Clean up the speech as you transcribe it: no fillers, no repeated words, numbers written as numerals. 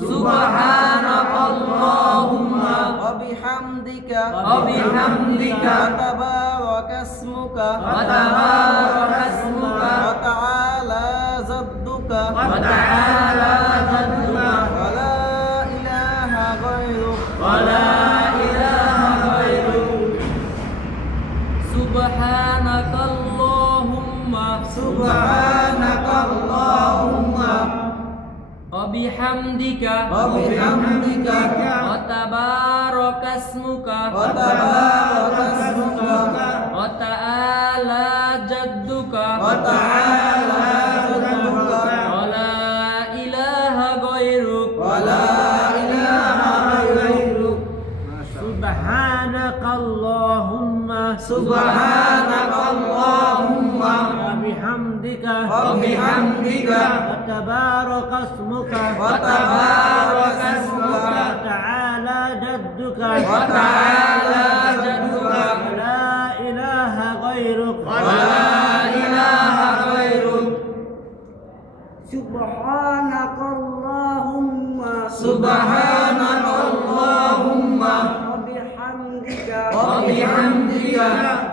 سبحانك اللهم وبحمدك وتبارك اسمك وتعالى جدك ولا إله غيرك سبحانك اللهم وبحمدك وتبارك اسمك وتعالى جدك ولا إله غيرك سبحانك اللهم وبحمدك وتبارك اسمك وتعالى جدك ولا إله غيرك سبحانك اللهم وبحمدك